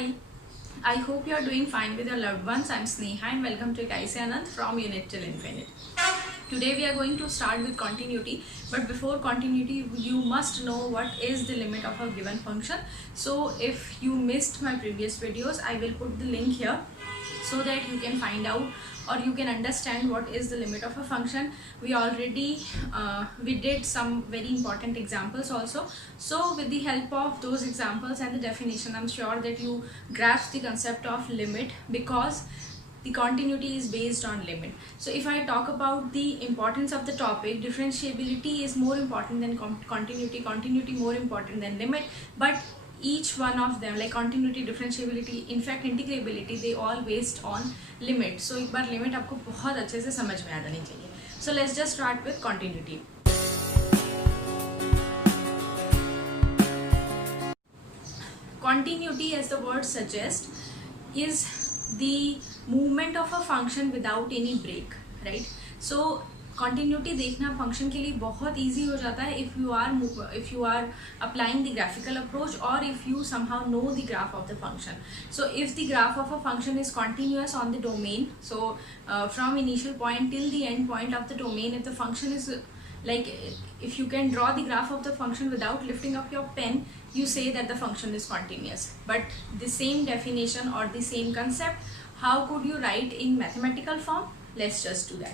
Hi, I hope you are doing fine with your loved ones. I'm Sneha and welcome to Ekaise Anand from Unit Till Infinite. Today we are going to start with continuity, but before continuity you must know what is the limit of a given function. So if you missed my previous videos, I will put the link here so that you can find out or you can understand what is the limit of a function. We already we did some very important examples also, so with the help of those examples and the definition, I'm sure that you grasp the concept of limit, because the continuity is based on limit. So if I talk about the importance of the topic, differentiability is more important than continuity more important than limit, but each one of them, like continuity, differentiability, in fact integrability, they all based on limit. So एक बार limit आपको बहुत अच्छे से समझ में आ जानी चाहिए. So let's just start with continuity. Continuity, as the word suggests, is the movement of a function without any break, right? So continuity देखना function के लिए बहुत easy हो जाता है if you are applying the graphical approach, or if you somehow know the graph of the function. So if the graph of a function is continuous on the domain, so from initial point till the end point of the domain, if the function is like, if you can draw the graph of the function without lifting up your pen, you say that the function is continuous. But the same definition or the same concept, how could you write in mathematical form? Let's just do that.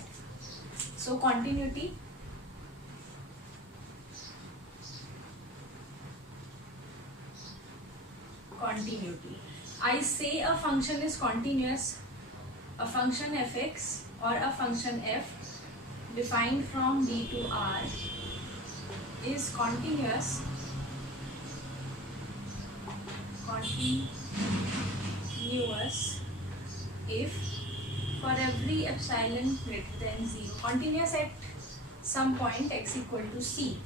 So continuity, I say a function is continuous, a function fx or a function f defined from D to R is continuous if for every epsilon greater than 0, continuous at some point x equal to c.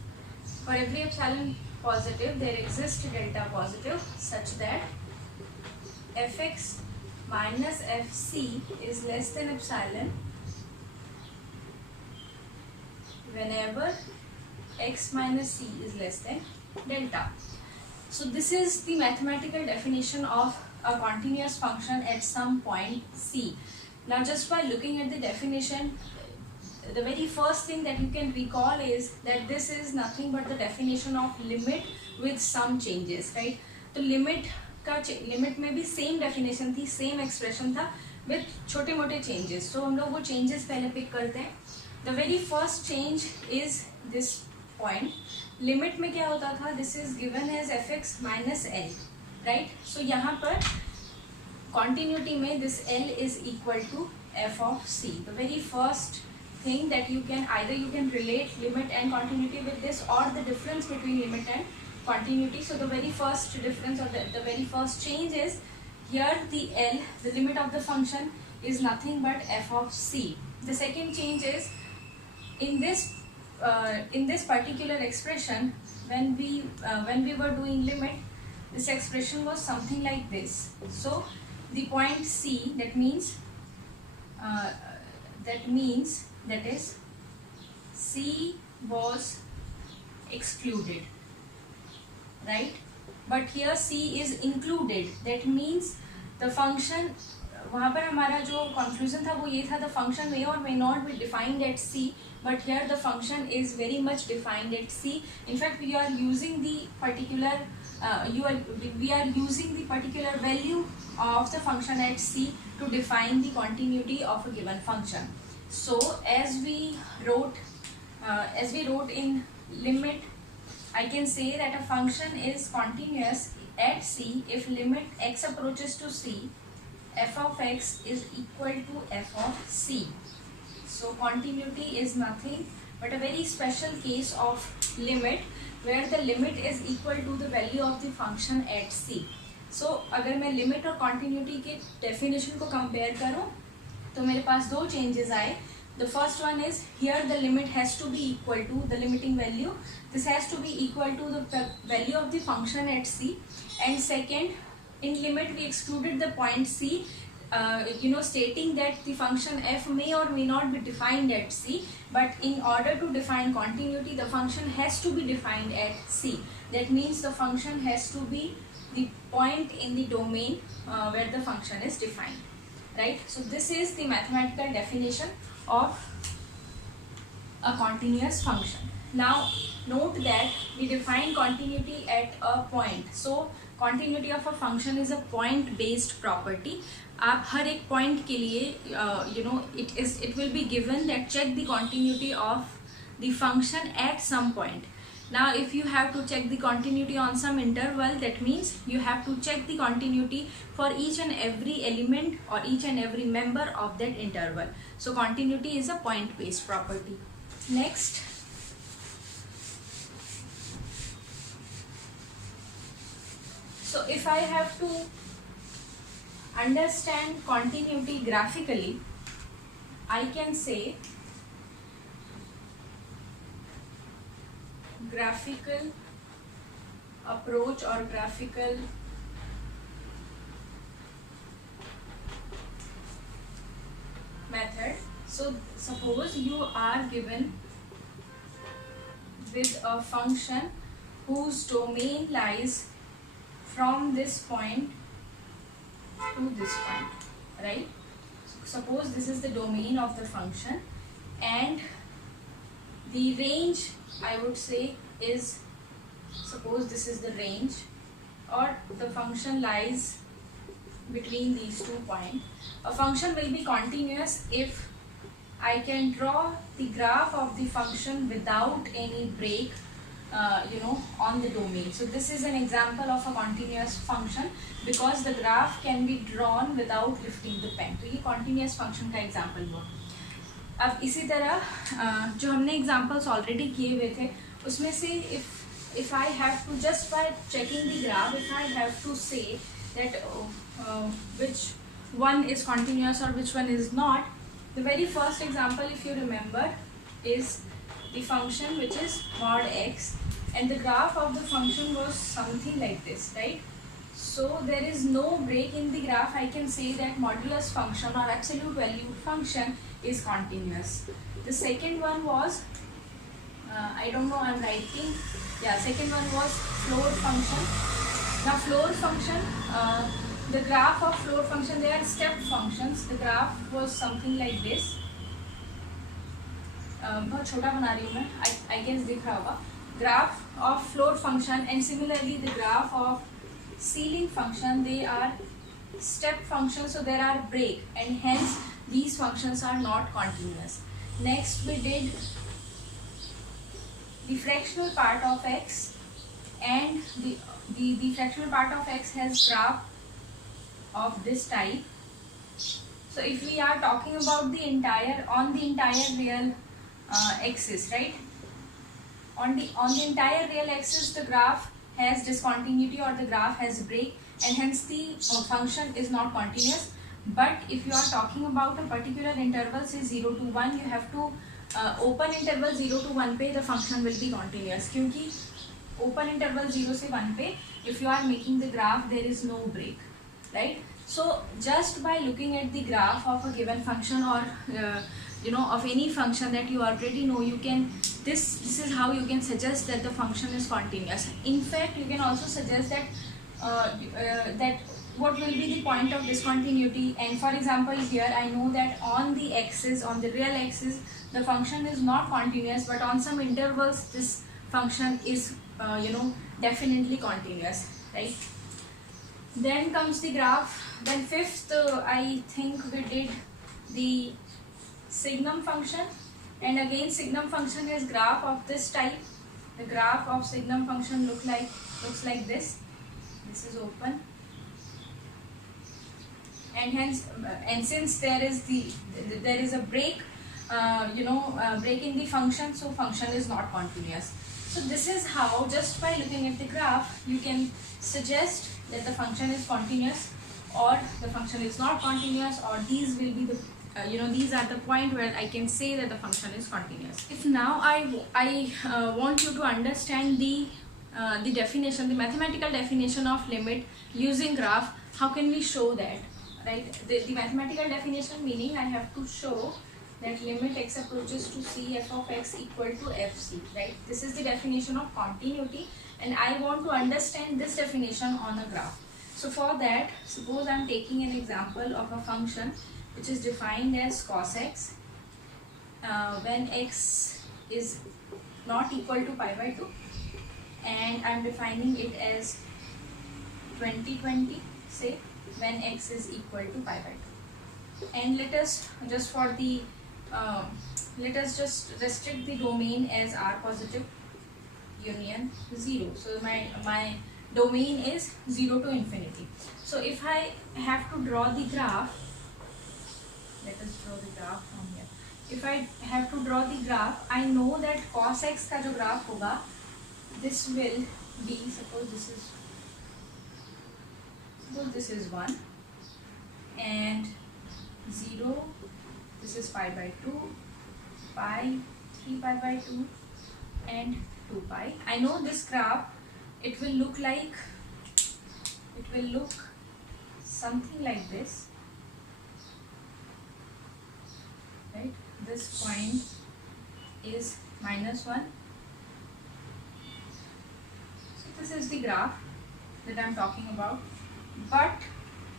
For every epsilon positive, there exists delta positive such that fx minus fc is less than epsilon whenever x minus c is less than delta. So this is the mathematical definition of a continuous function at some point c. Now just by looking at the definition, the very first thing that you can recall is that this is nothing but the definition of limit with some changes, right? तो लिमिट में भी same definition थी, same expression था with छोटे मोटे चेंजेस. तो हम लोग वो चेंजेस पहले पिक करते हैं. The very first change is this point. Limit में क्या होता था? This is given as fx minus l, right? So यहाँ पर continuity में this l is equal to f of c. The very first thing that you can relate limit and continuity with this, or the difference between limit and continuity. So the very first difference, or the very first change is here the l, the limit of the function, is nothing but f of c. The second change is in this particular expression, when we were doing limit, this expression was something like this. So the point c, that is c was excluded, right? But here c is included. That means the function, वहाँ पर हमारा जो confusion था वो ये था, the function may or may not be defined at c, but here the function is very much defined at c. In fact, we are using the particular value of the function at c to define the continuity of a given function. So as we wrote in limit, I can say that a function is continuous at c if limit x approaches to c, f of x is equal to f of c. So continuity is nothing but a very special case of limit, where the limit is equal to the value of the function at c. So अगर मैं limit और continuity के definition को compare करूँ, तो मेरे पास दो changes आए. The first one is here the limit has to be equal to the limiting value. This has to be equal to the value of the function at c. And second, in limit we excluded the point c, stating that the function f may or may not be defined at c, but in order to define continuity, the function has to be defined at c. That means the function has to be the point in the domain where the function is defined, right? So this is the mathematical definition of a continuous function. Now note that we define continuity at a point. So continuity of a function is a point based property. आप हर एक point के लिए it will be given that check the continuity of the function at some point. Now if you have to check the continuity on some interval, that means you have to check the continuity for each and every element or each and every member of that interval. So continuity is a point based property. Next, so if I have to understand continuity graphically, I can say graphical approach or graphical method. So suppose you are given with a function whose domain lies from this point to this point, right? Suppose this is the domain of the function, and the range, I would say, is, suppose this is the range, or the function lies between these 2 points. A function will be continuous if I can draw the graph of the function without any break on the domain. So this is an example of a continuous function because the graph can be drawn without lifting the pen. तो ये continuous function का example हुआ. अब इसी तरह जो हमने examples already किए हुए थे उसमें से if I have to, just by checking the graph, if I have to say that which one is continuous or which one is not, the very first example, if you remember, is the function which is mod x, and the graph of the function was something like this, right? So there is no break in the graph. I can say that modulus function or absolute value function is continuous. The second one was, I don't know, I'm writing, yeah, second one was floor function. Now floor function, the graph of floor function, they are step functions. The graph was something like this. बहुत छोटा बना रही हूँ मैं, I guess दिख रहा होगा. Graph of floor function, and similarly the graph of ceiling function, they are step functions, so there are break, and hence these functions are not continuous. Next we did the fractional part of x, and the fractional part of x has graph of this type. So if we are talking about the entire real axis, right? On the entire real axis, the graph has discontinuity or the graph has break, and hence the function is not continuous. But if you are talking about a particular interval, say 0 to 1, you have to open interval 0 to 1 पे the function will be continuous, क्योंकि open interval 0 से 1 पे if you are making the graph there is no break, right? So just by looking at the graph of a given function or of any function that you already know, you can this is how you can suggest that the function is continuous. In fact, you can also suggest that that what will be the point of discontinuity, and for example here I know that on the axis, on the real axis, the function is not continuous, but on some intervals this function is definitely continuous, right? Then comes the graph. Then fifth, I think we did the signum function, and again signum function is graph of this type. The graph of signum function looks like this. This is open, and hence and since there is a break break in the function, so function is not continuous. So this is how, just by looking at the graph, you can suggest that the function is continuous or the function is not continuous, or these will be the these are the point where I can say that the function is continuous. If now I want you to understand the definition, the mathematical definition of limit using graph, how can we show that, right? The mathematical definition meaning I have to show that limit x approaches to c f of x equal to fc, right? This is the definition of continuity, and I want to understand this definition on a graph. So for that, suppose I am taking an example of a function which is defined as cos x when x is not equal to pi by 2, and I am defining it as 2020, say, when x is equal to pi by 2. And let us just for the let us just restrict the domain as r positive union 0. So my domain is 0 to infinity. So if I have to draw the graph, let us draw the graph from here. If I have to draw the graph, I know that cos x का जो graph होगा, this will be, suppose this is 1 and 0, this is pi by 2, pi, 3 pi by 2 and 2 pi. I know this graph, it will look something like this, right? This point is -1. So this is the graph that I am talking about. But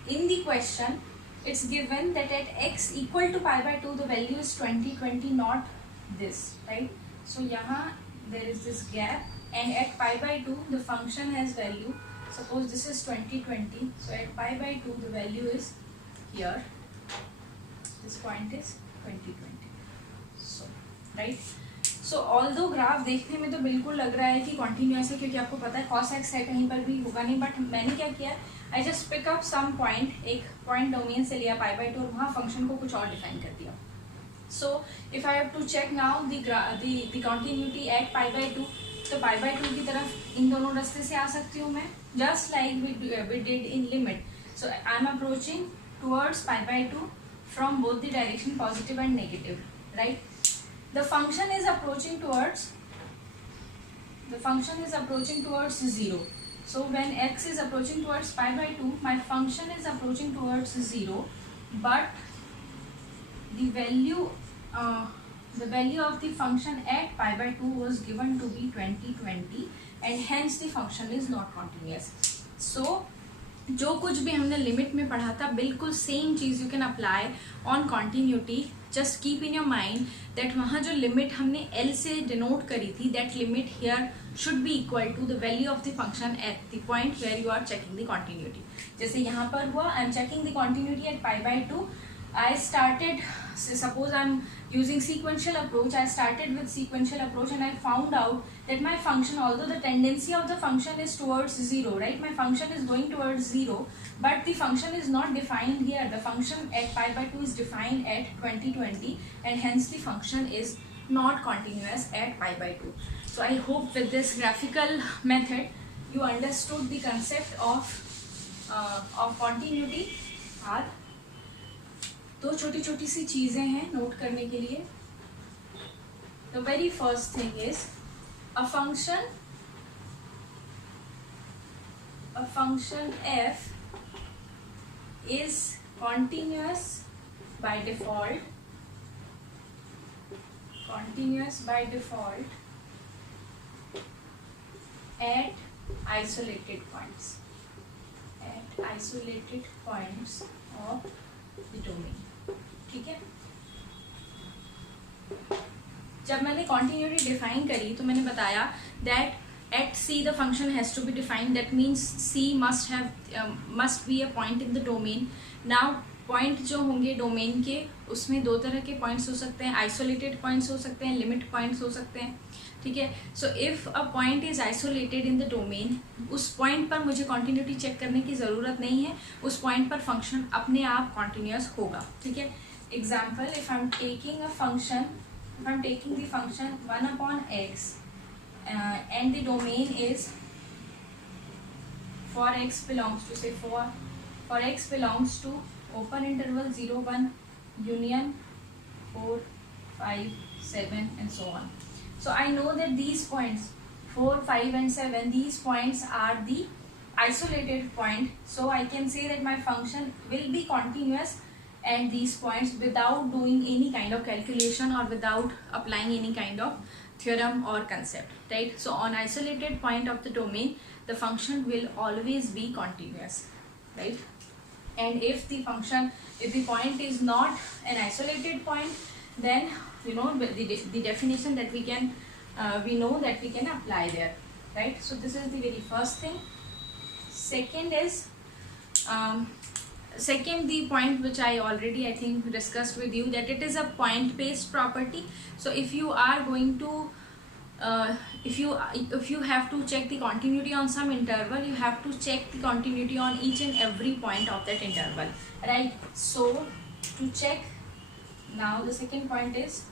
in the question, it's given that at x equal to pi by 2, the value is 20, not this, right? So यहाँ there is this gap, and at pi by 2, the function has value. Suppose this is 20. So at pi by 2, the value is here. This point is 20. So right. So although graph देखने में तो बिल्कुल लग रहा है कि कॉन्टिन्यूअस है, क्योंकि आपको पता है cos x है, कहीं पर भी होगा नहीं, बट मैंने क्या किया, I just pick up some point, एक पॉइंट डोमेन से लिया पाई बाई 2 और वहाँ फंक्शन को कुछ और डिफाइन कर दिया. So if I have to check now the continuity at pi by 2, तो पाई बाई 2 की तरफ इन दोनों रास्ते से आ सकती हूँ मैं, just like we did in limit. So I am approaching towards pi by 2 from both the direction positive and negative, right. The function is approaching towards 0. So when x is approaching towards pi by 2, my function is approaching towards 0, but the value of the function at pi by 2 was given to be 20, and hence the function is not continuous. So जो कुछ भी हमने लिमिट में पढ़ा था, बिल्कुल same चीज़ you can apply on continuity. Just keep in your mind that वहाँ जो लिमिट हमने एल से डिनोट करी थी, that limit here should be equal to the value of the function at the point where you are checking the continuity. जैसे यहाँ पर हुआ, I am checking the continuity at pi by 2. I started, suppose I'm using sequential approach, I started with sequential approach and I found out that my function, although the tendency of the function is towards 0, right, my function is going towards 0, but the function is not defined here. The function at pi by 2 is defined at 20, and hence the function is not continuous at pi by 2. So I hope with this graphical method you understood the concept of continuity. दो छोटी छोटी सी चीज़ें हैं नोट करने के लिए. The very first thing is a function f is continuous by default at isolated points of the domain. ठीक है. जब मैंने कॉन्टिन्यूटी डिफाइन करी तो मैंने बताया that at C the function has to be defined. That means C must be a point in the domain. Now point जो होंगे डोमेन के, उसमें दो तरह के पॉइंट्स हो सकते हैं. आइसोलेटेड पॉइंट्स हो सकते हैं, लिमिट पॉइंट्स हो सकते हैं. ठीक है. So if a point is isolated in the domain, उस पॉइंट पर मुझे कॉन्टिन्यूटी चेक करने की ज़रूरत नहीं है. उस पॉइंट पर फंक्शन अपने आप कॉन्टिन्यूस होगा. ठीक है. Example, if I am taking the function 1/x and the domain is for x belongs to, say, for x belongs to open interval 0, 1 union 4, 5, 7 and so on. So I know that these points 4, 5 and 7, these points are the isolated point. So I can say that my function will be continuous at these points without doing any kind of calculation or without applying any kind of theorem or concept, right? So on isolated point of the domain, the function will always be continuous, right? And if the point is not an isolated point, then the definition that we know that we can apply there, right? So this is the very first thing. Second is the point which I think discussed with you, that it is a point based property. So if you are going to if you have to check the continuity on some interval, you have to check the continuity on each and every point of that interval, right? So to check, now the second point is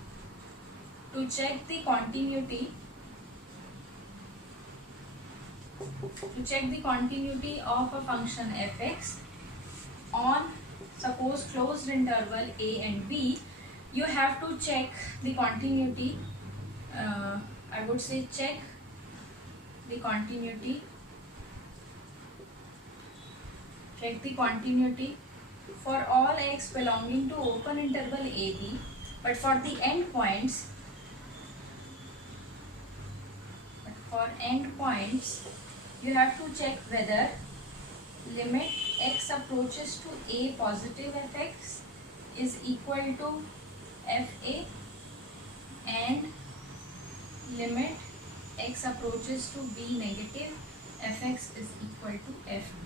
to check the continuity of a function fx on, suppose, closed interval a and b. You have to check the continuity, I would say check the continuity for all x belonging to open interval ab, but for the endpoints, you have to check whether limit x approaches to a positive fx is equal to fa, and limit x approaches to b negative fx is equal to fb,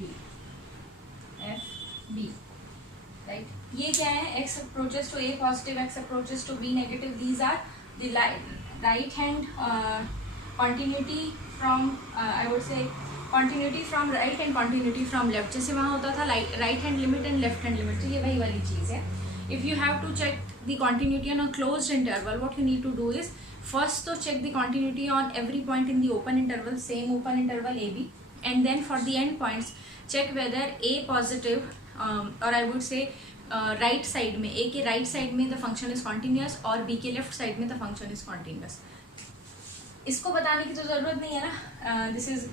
right? ये क्या है? x approaches to a positive, x approaches to b negative. These are the right hand continuity from I would say continuity from right and continuity from left. जैसे वहाँ होता था right hand limit and left hand limit, तो ये वही वाली चीज़ है. If you have to check the continuity on a closed interval, what you need to do is first to check the continuity on every point in the open interval, same open interval AB, and then for the end points check whether a positive or I would say right side में, a के right side में the function is continuous और b के left side में the function is continuous. इसको बताने की तो ज़रूरत नहीं है ना. This is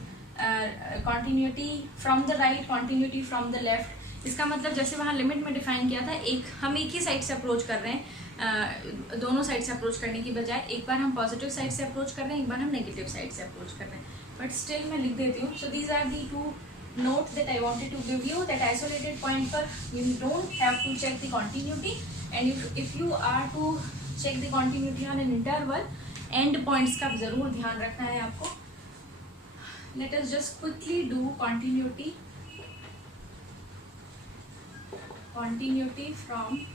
continuity from the right, continuity from the left. इसका मतलब जैसे वहाँ लिमिट में डिफाइन किया था, हम एक ही साइड से अप्रोच कर रहे हैं, दोनों साइड से अप्रोच करने की बजाय एक बार हम पॉजिटिव साइड से अप्रोच कर रहे हैं, एक बार हम नेगेटिव साइड से अप्रोच कर रहे हैं. बट स्टिल मैं लिख देती हूँ. So these are the two note that I wanted to give you, that isolated point पर you don't have to check the continuity, and if you are to check the continuity on an interval, end points का ज़रूर ध्यान रखना है आपको. Let us just quickly do continuity from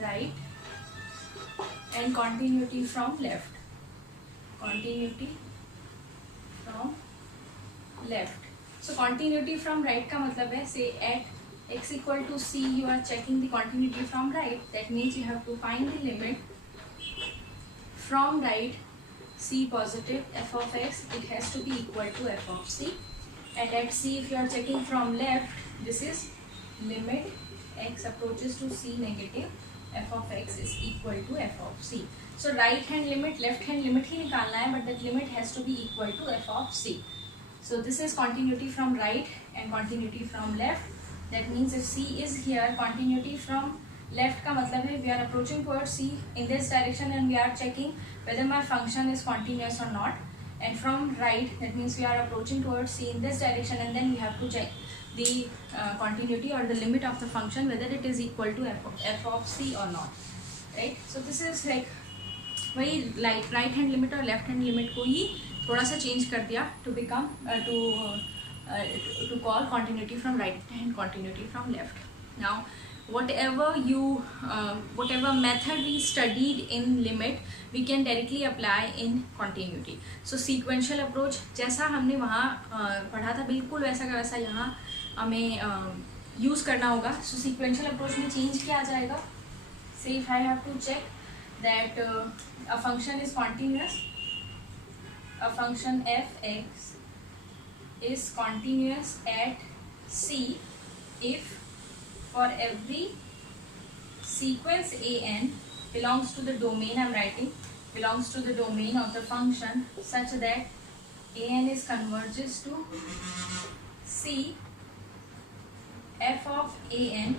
right and continuity from left. So continuity from right का मतलब है, say at x equal to c you are checking the continuity from right. That means you have to find the limit from right c positive f of x, it has to be equal to f of c. And at c if you are checking from left, this is limit x approaches to c negative f of x is equal to f of c. So right hand limit, left hand limit ही निकालना है, but that limit has to be equal to f of c. So this is continuity from right and continuity from left. That means if c is here, continuity from left का मतलब है we are approaching towards c in this direction and we are checking whether my function is continuous or not. And from right, that means we are approaching towards c in this direction, and then we have to check the continuity or the limit of the function whether it is equal to f of c or not, right? So this is like वही right hand limit और left hand limit को ही थोड़ा सा change कर दिया to become to call continuity from right and continuity from left. Now whatever method we studied in limit we can directly apply in continuity. So sequential approach जैसा हमने वहाँ पढ़ा था बिल्कुल वैसा का वैसा यहाँ हमें यूज़ करना होगा. So sequential approach में change क्या आ जाएगा? Say if I have to check that a function is continuous, a function fx is continuous at c if for every sequence an belongs to the domain, I'm writing belongs to the domain of the function such that an is converges to c, f of an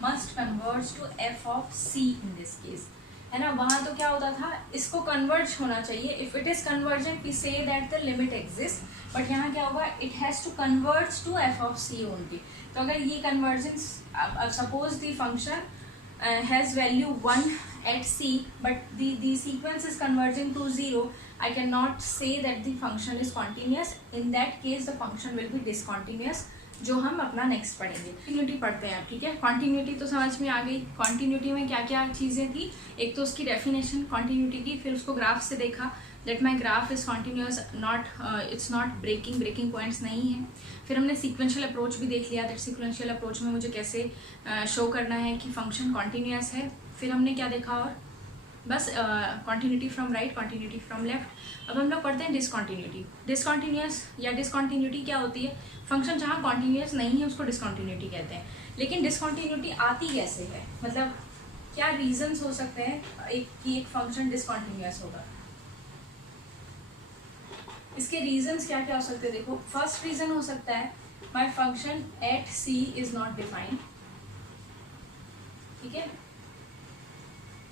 must converge to f of c in this case. है ना, वहाँ तो क्या होता था, इसको converge होना चाहिए, if it is convergent we say that the limit exist, but यहाँ क्या होगा, it has to converge to F of C only. तो अगर ये convergence, suppose the function has value 1 at c but the sequence is converging to 0, I cannot say that the function is continuous. In that case the function will be discontinuous, जो हम अपना नेक्स्ट पढ़ेंगे। कंटिन्यूटी पढ़ते हैं, ठीक है। कंटिन्यूटी तो समझ में आ गई। कंटिन्यूटी में क्या क्या चीज़ें थी, एक तो उसकी डेफिनेशन कंटिन्यूटी की, फिर उसको ग्राफ से देखा that my graph is continuous, not it's not breaking points नहीं है। फिर हमने सीक्वेंशियल अप्रोच भी देख लिया, दैट सीक्वेंशियल अप्रोच में मुझे कैसे शो करना है कि फंक्शन कॉन्टीन्यूअस है। फिर हमने क्या देखा, और बस continuity from right, continuity from left. अब हम लोग पढ़ते हैं डिसकॉन्टीन्यूटी। डिसकॉन्टीन्यूअस या डिसकॉन्टीन्यूटी क्या होती है, फंक्शन जहाँ कॉन्टीन्यूअस नहीं है उसको डिसकॉन्टीन्यूटी कहते हैं। लेकिन डिसकॉन्टीन्यूटी आती कैसे है, मतलब क्या रीजंस हो सकते हैं कि एक फंक्शन डिसकॉन्टीन्यूअस होगा, इसके रीजंस क्या क्या हो सकते हैं। देखो, फर्स्ट रीजन हो सकता है my function at c is not defined, ठीक है।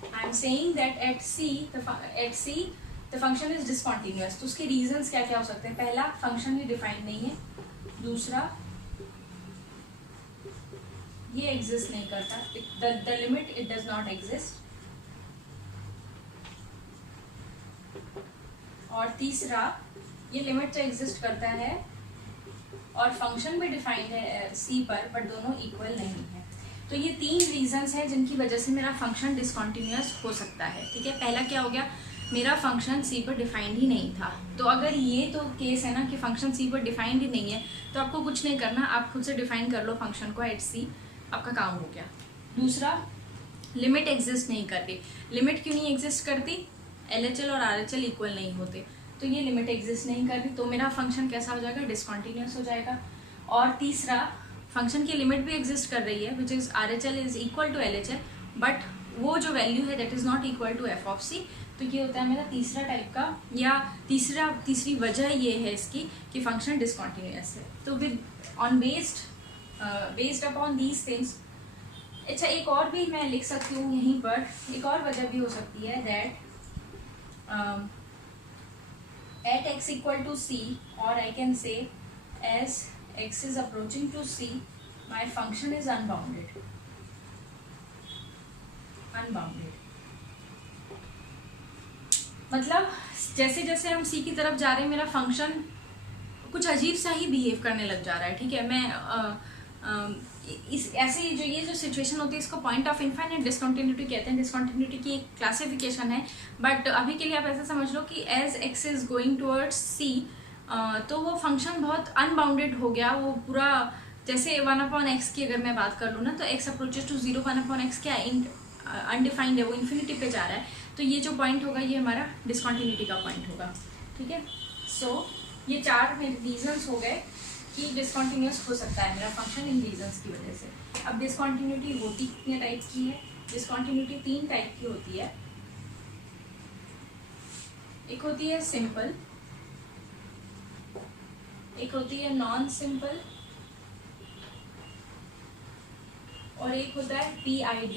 I am saying that at C the function is discontinuous. तो उसके रीजंस क्या क्या हो सकते हैं, पहला फंक्शन ही डिफाइंड नहीं है, दूसरा ये एग्जिस्ट नहीं करता, the limit it does not exist, और तीसरा ये लिमिट तो एग्जिस्ट करता है और फंक्शन भी डिफाइंड है सी पर, बट दोनों इक्वल नहीं है। तो ये 3 रीजंस हैं जिनकी वजह से मेरा फंक्शन डिसकॉन्टीन्यूअस हो सकता है, ठीक है। पहला क्या हो गया, मेरा फंक्शन सी पर डिफाइंड ही नहीं था। तो अगर ये तो केस है ना कि फंक्शन सी पर डिफाइंड ही नहीं है, तो आपको कुछ नहीं करना, आप खुद से डिफाइन कर लो फंक्शन को एट सी, आपका काम हो गया। दूसरा, लिमिट एग्जिस्ट नहीं करती। लिमिट क्यों नहीं एग्जिस्ट करती, LHL और RHL इक्वल नहीं होते, तो ये लिमिट एग्जिस्ट नहीं कर रही, तो मेरा फंक्शन कैसा हो जाएगा, डिसकॉन्टीन्यूअस हो जाएगा। और तीसरा, फंक्शन की लिमिट भी एग्जिस्ट कर रही है which is RHL is equal to LHL, but वो जो वैल्यू है that is not equal to F of c. तो ये होता है मेरा तीसरा टाइप का, या तीसरी वजह ये है इसकी कि फंक्शन डिसकॉन्टीन्यूअस है। तो with on based upon these things, अच्छा एक और भी मैं लिख सकती हूँ यहीं पर, एक और वजह भी हो सकती है that at x equal to c, or I can say as x is approaching to c, my function is unbounded. मतलब जैसे जैसे हम c की तरफ जा रहे हैं मेरा फंक्शन कुछ अजीब सा ही बिहेव करने लग जा रहा है, ठीक है। मैं इस ऐसे जो ये जो सिचुएशन होती है इसको पॉइंट ऑफ इनफाइनाइट डिसकंटिन्यूटी कहते हैं। डिसकंटिन्यूटी की एक क्लासिफिकेशन है, बट अभी के लिए आप ऐसा समझ लो कि as x is going towards c, तो वो फंक्शन बहुत अनबाउंडेड हो गया, वो पूरा जैसे 1/x की अगर मैं बात कर लूँ ना, तो x अप्रोचेस टू 0, 1/x क्या है, अनडिफाइंड है, वो इन्फिनिटी पे जा रहा है। तो ये जो पॉइंट होगा ये हमारा डिसकंटिन्यूटी का पॉइंट होगा, ठीक है। सो ये 4 मेरे रीजंस हो गए कि डिसकॉन्टीन्यूअस हो सकता है मेरा फंक्शन इन रीजंस की वजह से। अब डिसकॉन्टीन्यूटी होती कितने टाइप की है, डिसकॉन्टीन्यूटी 3 टाइप की होती है। एक होती है सिंपल, एक होती है नॉन सिंपल, और एक होता है PID,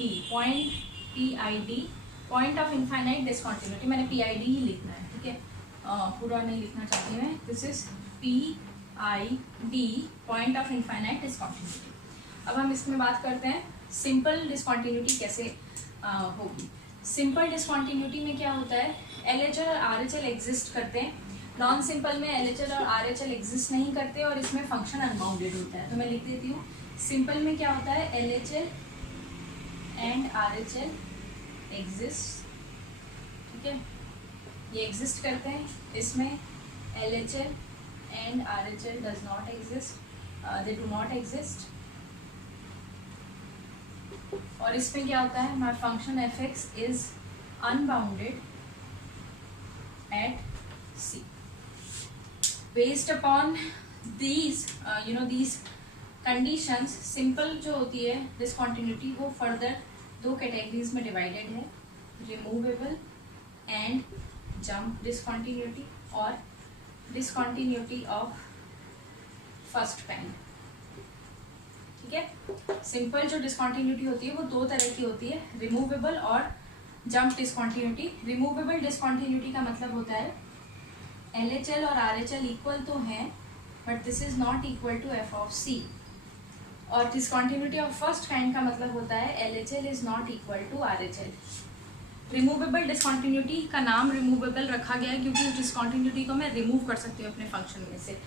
पॉइंट ऑफ इनफाइनाइट डिसकॉन्टीन्यूटी। मैंने PID ही लिखना है, ठीक है, पूरा नहीं लिखना चाहती मैं। This is PID, point of infinite discontinuity. अब हम इसमें बात करते हैं सिंपल डिसकॉन्टीन्यूटी कैसे होगी। सिंपल डिसकॉन्टीन्यूटी में क्या होता है, LHL और RHL एग्जिस्ट करते हैं। नॉन सिंपल में LHL और RHL एग्जिस्ट नहीं करते और इसमें फंक्शन अनबाउंडेड होता है। तो मैं लिख देती हूँ, सिंपल में क्या होता है, LHL एंड RHL एग्जिस्ट, ठीक है, ये एग्जिस्ट करते हैं। इसमें LHL and RHL does not exist, they do not exist। और इसमें क्या होता है, my function fx is unbounded at c। Based upon these these conditions, simple जो होती है discontinuity वो further 2 कैटेगरीज में डिवाइडेड है, removable and jump discontinuity और डिसकॉन्टीन्यूटी ऑफ फर्स्ट काइंड, ठीक है। सिंपल जो डिसकॉन्टीन्यूटी होती है वो 2 तरह की होती है, रिमूवेबल और जंप डिसकॉन्टिन्यूटी, रिमूवेबल डिसकॉन्टिन्यूटी का मतलब होता है LHL और RHL इक्वल तो हैं but this is not equal to F of c, और डिसकॉन्टिन्यूटी ऑफ फर्स्ट काइंड का मतलब होता है LHL is not equal to RHL। Removable discontinuity का नाम रिमूवेबल रखा गया है क्योंकि उस डिसकॉन्टिन्यूटी को मैं रिमूव कर सकती हूँ अपने फंक्शन में से।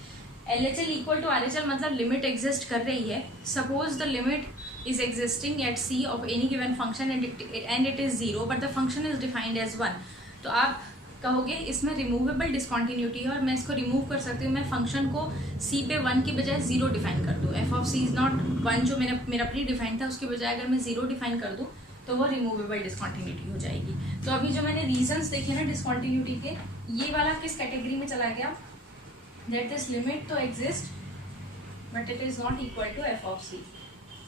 LHL इक्वल टू RHL मतलब लिमिट एग्जिस्ट कर रही है। Suppose the limit is existing at c of any given function and it is 0 but the function is defined as 1, तो आप कहोगे इसमें रिमूवेबल डिसकॉन्टिन्यूटी है और मैं इसको रिमूव कर सकती हूँ। मैं फंक्शन को c पे 1 की बजाय 0 डिफाइन कर दूँ, F of C is not 1 जो मेरा प्री डिफाइन था उसके बजाय अगर मैं 0 डिफाइन कर दूँ तो वो रिमूवेबल डिसकॉन्टिन्यूटी हो जाएगी। तो अभी जो मैंने रीजंस देखे ना डिसकॉन्टिन्यूटी के, ये वाला किस कैटेगरी में चला गया, दैट दिस लिमिट तो exist but it is not equal to F of c.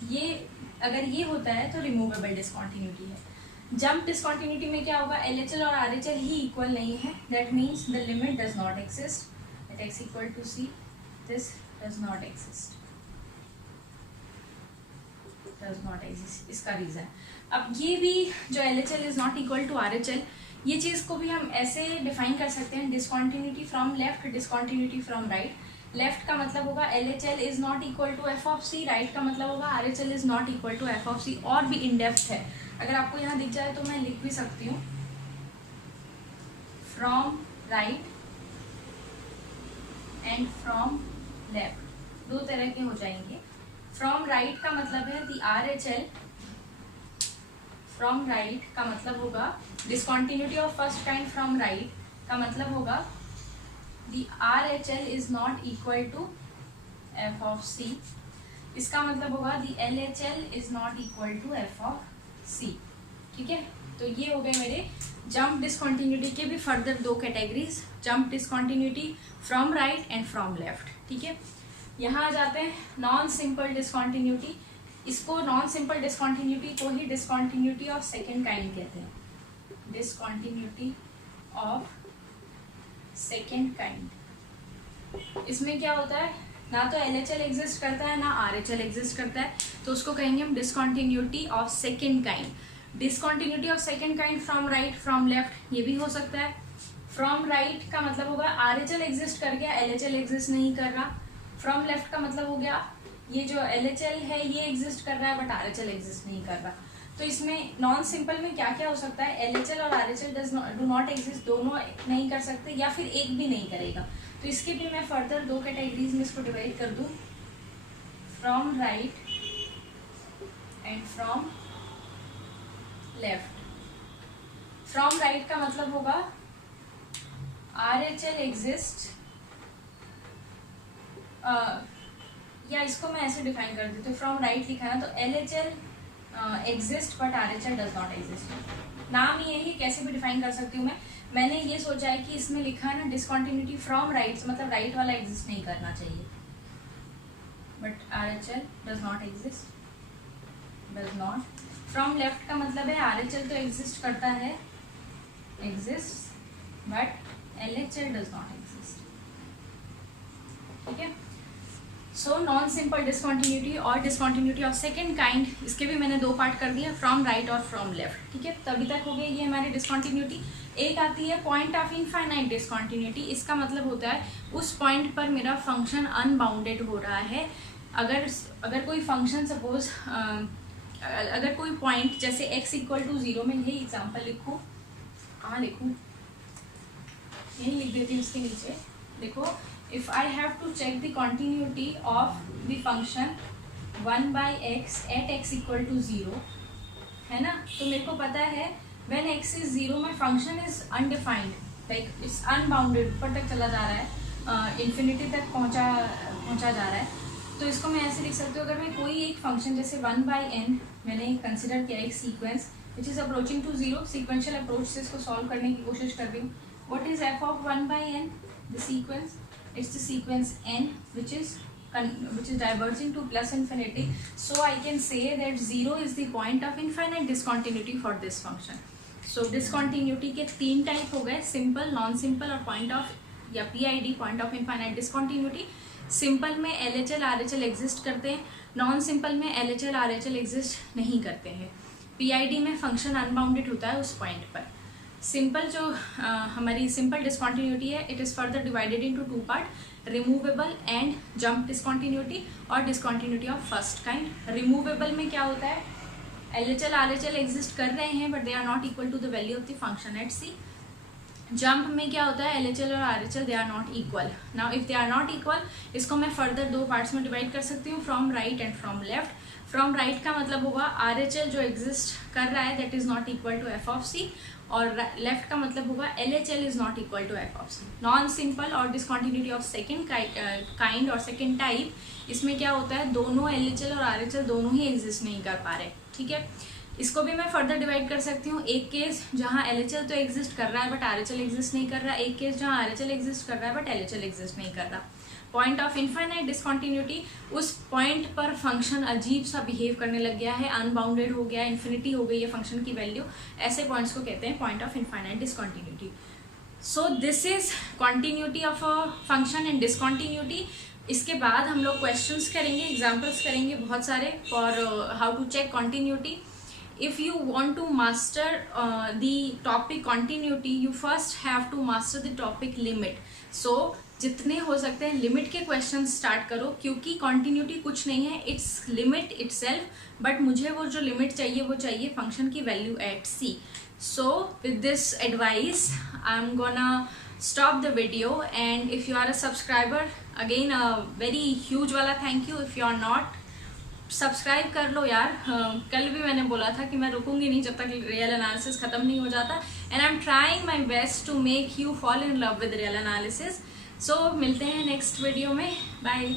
ये अगर ये होता है तो रिमूवेबल डिसकॉन्टिन्यूटी है। जंप डिसकॉन्टिन्यूटी में क्या होगा, LHL और RHL ही इक्वल नहीं है, that means the limit does not exist at x equal to c, this does not exist, does not exist, इसका रीजन। अब ये भी जो LHL is not equal to RHL, ये चीज़ को भी हम ऐसे डिफाइन कर सकते हैं, discontinuity from left, discontinuity from right. Left का मतलब होगा LHL is not equal to F of c, right का मतलब होगा RHL is not equal to F of c. और भी इन डेप्थ है, अगर आपको यहाँ दिख जाए तो मैं लिख भी सकती हूँ, from right and from left, दो तरह के हो जाएंगे। फ्रॉम राइट का मतलब है दी RHL, फ्रॉम राइट का मतलब होगा discontinuity of first kind from right का मतलब होगा the RHL is not equal to f of c, इसका मतलब होगा the LHL is not equal to f of c। ठीक है, तो ये हो गए मेरे जंप डिसकॉन्टिन्यूटी के भी फर्दर दो categories, jump discontinuity from right and from left. ठीक है, यहाँ आ जाते हैं नॉन सिंपल डिसकॉन्टिन्यूटी। इसको नॉन सिंपल डिसकॉन्टिन्यूटी को ही डिसकॉन्टिन्यूटी ऑफ सेकेंड काइंड कहते हैं, डिसकॉन्टिन्यूटी ऑफ सेकेंड काइंड। इसमें क्या होता है, ना तो LHL एग्जिस्ट करता है ना RHL एग्जिस्ट करता है, तो उसको कहेंगे हम discontinuity of second kind. Discontinuity of second kind from right from left, ये भी हो सकता है। फ्रॉम राइट का मतलब होगा RHL एग्जिस्ट कर गया, LHL एग्जिस्ट नहीं कर रहा। फ्रॉम लेफ्ट का मतलब हो गया ये जो LHL है ये एग्जिस्ट कर रहा है बट RHL एग्जिस्ट नहीं कर रहा। तो इसमें नॉन सिंपल में क्या क्या हो सकता है, LHL और RHL डू नॉट एग्जिस्ट, दोनों नहीं कर सकते या फिर एक भी नहीं करेगा। तो इसके भी मैं फर्दर दो कैटेगरीज में इसको डिवाइड कर दूं, from right and from left. From right का मतलब होगा RHL एग्जिस्ट, या इसको मैं ऐसे डिफाइन कर देती हूँ, फ्रॉम राइट लिखा है तो LHL exist but RHL does not exist. नाम ये है, कैसे भी डिफाइन कर सकती हूँ मैंने ये सोचा है कि इसमें लिखा है ना डिसकॉन्टिन्यूटी फ्रॉम राइट, मतलब राइट वाला एग्जिस्ट नहीं करना चाहिए, but RHL does not exist, does not. From left का मतलब है RHL तो एग्जिस्ट करता है, exist but LHL does not exist. ठीक है, सो नॉन सिंपल डिसकॉन्टिन्यूटी और डिसकॉन्टिन्यूटी ऑफ सेकेंड काइंड, इसके भी मैंने दो पार्ट कर दिए, फ्रॉम राइट और फ्रॉम लेफ्ट। ठीक है, तभी तक हो गई ये हमारी डिसकॉन्टिन्यूटी। एक आती है पॉइंट ऑफ इनफाइनाइट डिसकॉन्टिन्यूटी। इसका मतलब होता है उस पॉइंट पर मेरा फंक्शन अनबाउंडेड हो रहा है। अगर कोई फंक्शन सपोज अगर कोई पॉइंट जैसे x इक्वल टू 0 में, यही एग्जाम्पल लिखूँ, कहाँ लिखूँ, यही लिख देती हूँ उसके नीचे। देखो, if I have to check the continuity of the function 1/x at x equal to 0, है ना, तो मेरे को पता है when x is 0 my function is undefined, like it's unbounded, ऊपर तक चला जा रहा है, इन्फिनिटी तक पहुंचा जा रहा है। तो इसको मैं ऐसे लिख सकती हूँ, अगर मैं कोई एक फंक्शन जैसे 1/n मैंने कंसिडर किया एक sequence which is approaching to 0, sequential approach से इसको सॉल्व करने की कोशिश कर रही हूँ। What is f of 1/n, the sequence, it's the sequence n which is diverging to plus infinity, so I can say that 0 is the point of infinite discontinuity for this function. So discontinuity के तीन टाइप हो गए, simple, non simple और point of या PID, point of infinite discontinuity. Simple में LHL RHL exist करते हैं, non simple में LHL RHL एग्जिस्ट नहीं करते हैं। PID में फंक्शन अनबाउंडेड होता है उस पॉइंट पर। सिंपल जो हमारी सिंपल डिसकॉन्टिन्यूटी है, it is further divided into two part, removable and jump discontinuity और discontinuity of first kind. Removable में क्या होता है, LHL RHL एग्जिस्ट कर रहे हैं but they are not equal to the value of the function at C। Jump में क्या होता है, LHL और RHL they are not equal. Now if they are not equal, इसको मैं फर्दर दो पार्ट्स में डिवाइड कर सकती हूँ, from right and from left. From right का मतलब होगा RHL जो एग्जिस्ट कर रहा है that is not equal to f of C, और लेफ्ट का मतलब होगा LHL is not equal to f of C। Non simple और डिसकॉन्टिन्यूटी ऑफ सेकेंड काइंड और सेकेंड टाइप, इसमें क्या होता है, दोनों LHL और RHL दोनों ही एग्जिस्ट नहीं कर पा रहे, ठीक है। इसको भी मैं फर्दर डिवाइड कर सकती हूँ, एक केस जहाँ LHL तो एग्जिस्ट कर रहा है बट RHL एग्जिस्ट नहीं कर रहा, एक केस जहाँ RHL एग्जिस्ट कर रहा है बट LHL एग्जिस्ट नहीं कर रहा। पॉइंट ऑफ इनफाइनाइट डिसकॉन्टिन्यूटी, उस पॉइंट पर फंक्शन अजीब सा बिहेव करने लग गया है, अनबाउंडेड हो गया, इन्फिनिटी हो गई है फंक्शन की वैल्यू, ऐसे पॉइंट्स को कहते हैं point of infinite discontinuity. So this is continuity of a function and discontinuity. इसके बाद हम लोग क्वेश्चंस करेंगे, एग्जाम्पल्स करेंगे बहुत सारे for how to check continuity. If you want to master the topic continuity, you first have to master the topic limit. So जितने हो सकते हैं लिमिट के क्वेश्चन स्टार्ट करो, क्योंकि कॉन्टिन्यूटी कुछ नहीं है, इट्स लिमिट इटसेल्फ, बट मुझे वो जो लिमिट चाहिए वो चाहिए फंक्शन की value at C. So with this advice I'm gonna stop the video, and if you are a subscriber, again a very huge वाला thank you. If you are not, subscribe कर लो यार। कल भी मैंने बोला था कि मैं रुकूंगी नहीं जब तक रियल एनालिसिस खत्म नहीं हो जाता, and I am trying my best to make you fall in love with real analysis. So मिलते हैं नेक्स्ट वीडियो में, बाय।